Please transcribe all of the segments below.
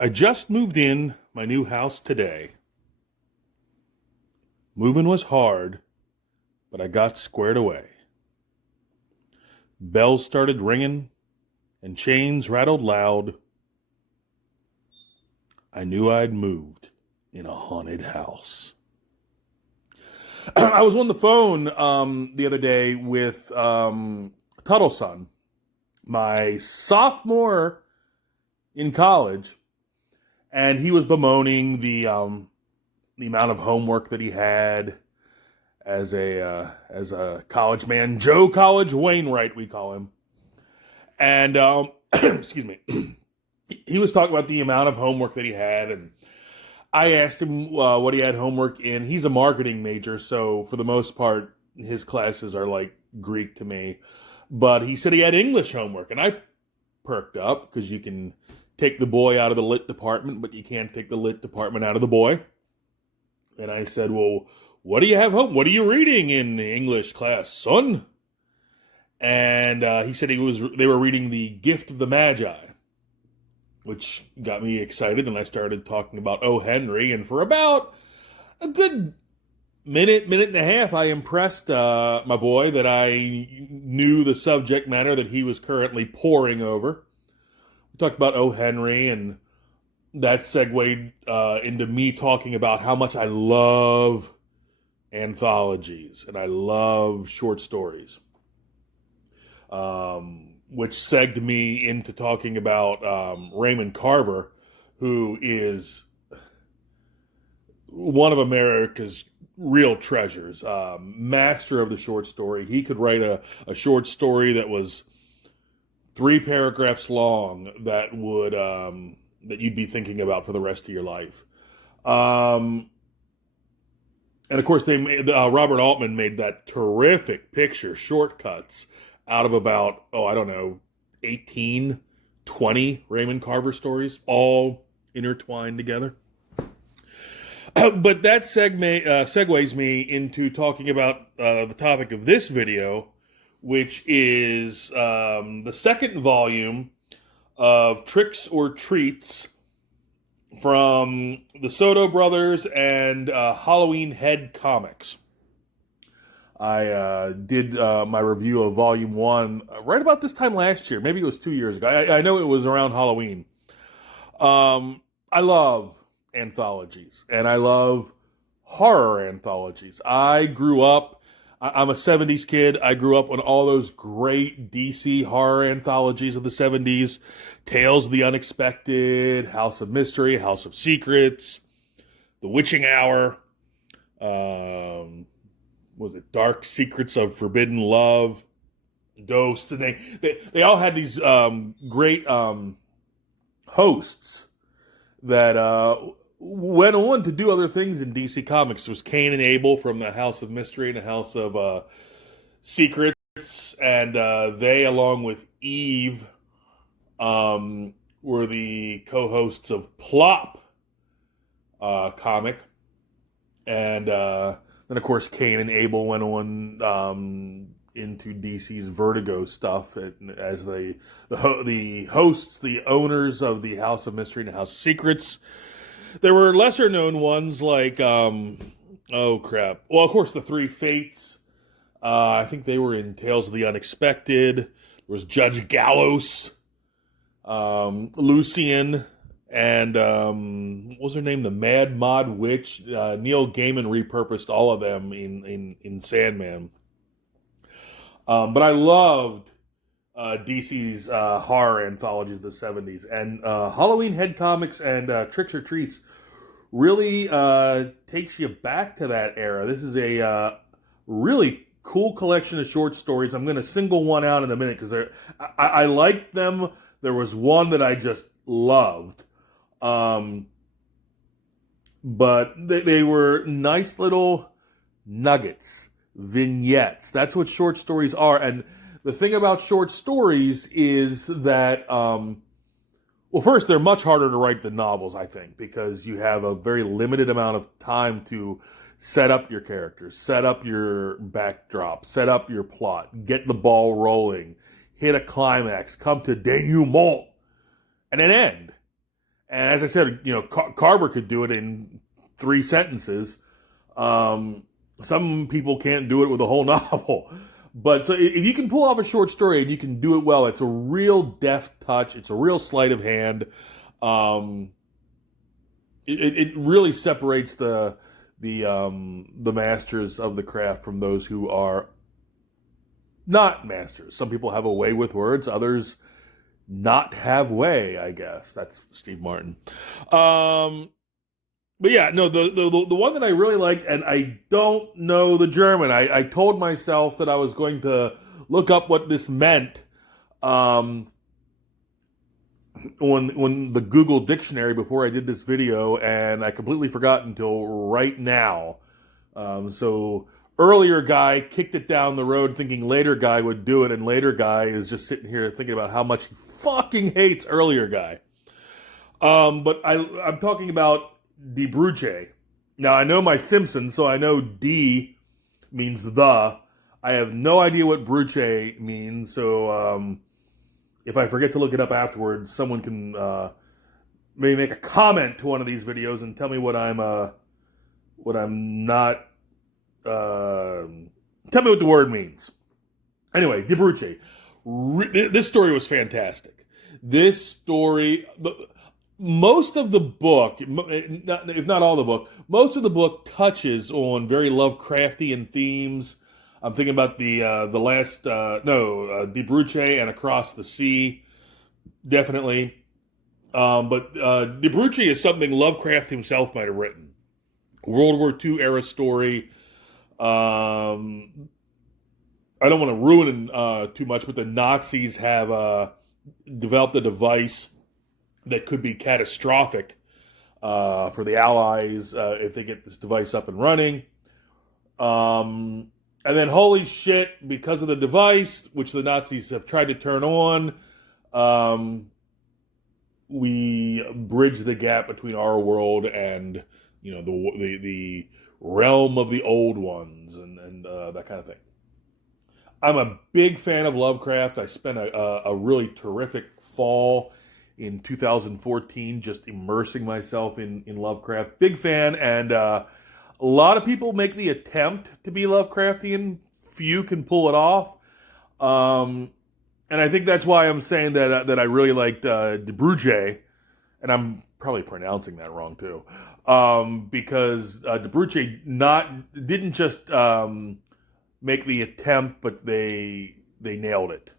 I just moved in my new house today. Moving was hard, but I got squared away. Bells started ringing and chains rattled loud. I knew I'd moved in a haunted house. I was on the phone the other day with Tuttle son, my sophomore in college, and he was bemoaning the amount of homework that he had as a college man, Joe College Wainwright, we call him. And excuse me, he was talking about the amount of homework that he had, and I asked him what he had homework in. He's a marketing major, so for the most part, his classes are like Greek to me. But he said he had English homework, and I perked up because you can take the boy out of the lit department, but you can't take the lit department out of the boy. And I said, "Well, what do you have home? What are you reading in the English class, son?" And he said they were reading The Gift of the Magi, which got me excited. And I started talking about O. Henry. And for about a good minute and a half, I impressed my boy that I knew the subject matter that he was currently poring over. We talked about O. Henry, and that segued into me talking about how much I love anthologies and I love short stories, which segged me into talking about Raymond Carver, who is one of America's real treasures, master of the short story. He could write a short story that was 3 paragraphs long that would that you'd be thinking about for the rest of your life. And of course, Robert Altman made that terrific picture, Shortcuts, out of about, I don't know, 18, 20 Raymond Carver stories, all intertwined together. But that segues me into talking about the topic of this video, which is the second volume of Tricks or Treats from the Soto Brothers and Halloween Head Comics. I did my review of Volume 1 right about this time last year. Maybe it was 2 years ago. I know it was around Halloween. I love anthologies, and I love horror anthologies. I'm a 70s kid. I grew up on all those great DC horror anthologies of the 70s. Tales of the Unexpected, House of Mystery, House of Secrets, The Witching Hour, was it Dark Secrets of Forbidden Love, Ghosts, and they all had these great hosts that went on to do other things in DC Comics. It was Cain and Abel from the House of Mystery and the House of Secrets, and they, along with Eve, were the co-hosts of Plop comic. And then, of course, Cain and Abel went on into DC's Vertigo stuff as the hosts, the owners of the House of Mystery and the House of Secrets. There were lesser known ones like, well, of course, the Three Fates. I think they were in Tales of the Unexpected. There was Judge Gallows, Lucian, and what was her name? The Mad Mod Witch. Neil Gaiman repurposed all of them in Sandman. But I loved DC's horror anthologies of the 70s. And Halloween Head Comics and Tricks or Treats really takes you back to that era. This is a really cool collection of short stories. I'm going to single one out in a minute because I liked them. There was one that I just loved. But they were nice little nuggets, vignettes. That's what short stories are. And the thing about short stories is that, well, first, they're much harder to write than novels, I think, because you have a very limited amount of time to set up your characters, set up your backdrop, set up your plot, get the ball rolling, hit a climax, come to denouement, and an end. And as I said, Carver could do it in 3 sentences. Some people can't do it with a whole novel. But so if you can pull off a short story and you can do it well, it's a real deft touch. It's a real sleight of hand. It really separates the masters of the craft from those who are not masters. Some people have a way with words, others not have way, I guess. That's Steve Martin. But yeah, no, the one that I really liked, and I don't know the German. I told myself that I was going to look up what this meant on the Google dictionary before I did this video, and I completely forgot until right now. So earlier guy kicked it down the road thinking later guy would do it, and later guy is just sitting here thinking about how much he fucking hates earlier guy. But I'm talking about Die Brücke. Now, I know my Simpsons, so I know D means the. I have no idea what Brücke means, so if I forget to look it up afterwards, someone can maybe make a comment to one of these videos and tell me what I'm not. Tell me what the word means. Anyway, Die Brücke. This story was fantastic. This story. Most of the book, if not all the book, most of the book touches on very Lovecraftian themes. I'm thinking about Die Brücke and Across the Sea, definitely. But Die Brücke is something Lovecraft himself might have written. World War II era story. I don't want to ruin too much, but the Nazis have developed a device that could be catastrophic for the Allies if they get this device up and running. And then, holy shit, because of the device, which the Nazis have tried to turn on, we bridge the gap between our world and the realm of the old ones and that kind of thing. I'm a big fan of Lovecraft. I spent a really terrific fall in 2014, just immersing myself in Lovecraft. Big fan, and a lot of people make the attempt to be Lovecraftian. Few can pull it off. And I think that's why I'm saying that I really liked Die Brücke, and I'm probably pronouncing that wrong too, because Die Brücke didn't just make the attempt, but they nailed it.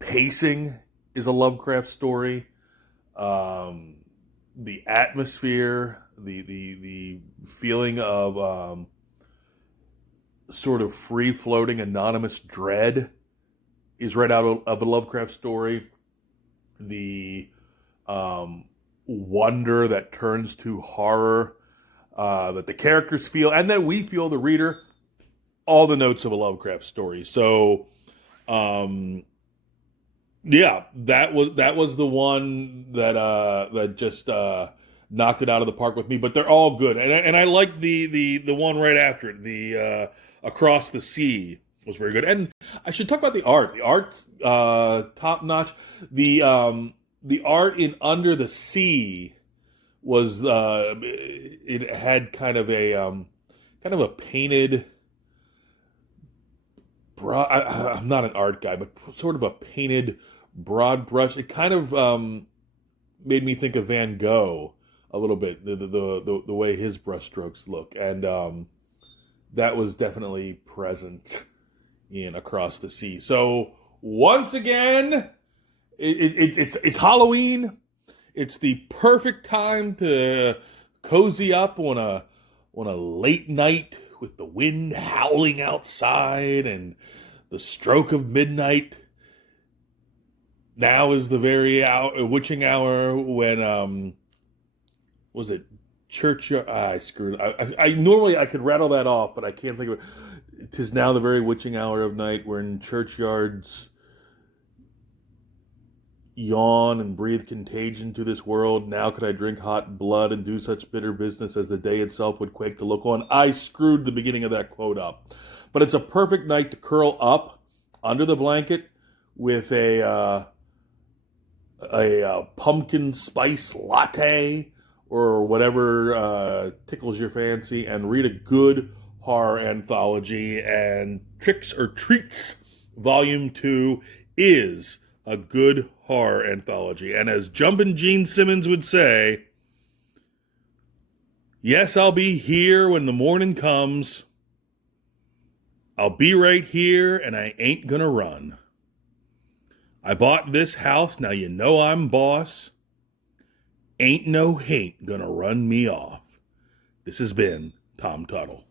Pacing is a Lovecraft story. The atmosphere, the feeling of sort of free-floating, anonymous dread is right out of a Lovecraft story. The wonder that turns to horror that the characters feel, and that we feel, the reader, all the notes of a Lovecraft story. So, yeah, that was the one that just knocked it out of the park with me. But they're all good, and I like the one right after it, the Across the Sea was very good. And I should talk about the art. The art, top notch. The art in Under the Sea was it had kind of a painted. I'm not an art guy, but sort of a painted broad brush. It kind of made me think of Van Gogh a little bit, the way his brushstrokes look, and that was definitely present in Across the Sea. So once again, it's Halloween. It's the perfect time to cozy up on a late night with the wind howling outside and the stroke of midnight. Now is the very witching hour when was it churchyard? I screwed. I normally I could rattle that off, but I can't think of it. 'Tis now the very witching hour of night, when churchyards yawn and breathe contagion to this world. Now could I drink hot blood and do such bitter business as the day itself would quake to look on. I screwed the beginning of that quote up. But it's a perfect night to curl up under the blanket with a a pumpkin spice latte or whatever tickles your fancy, and read a good horror anthology. And Tricks or Treats Volume 2 is a good horror anthology. And as Jumpin' Gene Simmons would say, yes, I'll be here when the morning comes. I'll be right here, and I ain't gonna run. I bought this house, now you know I'm boss. Ain't no hate gonna run me off. This has been Tom Tuttle.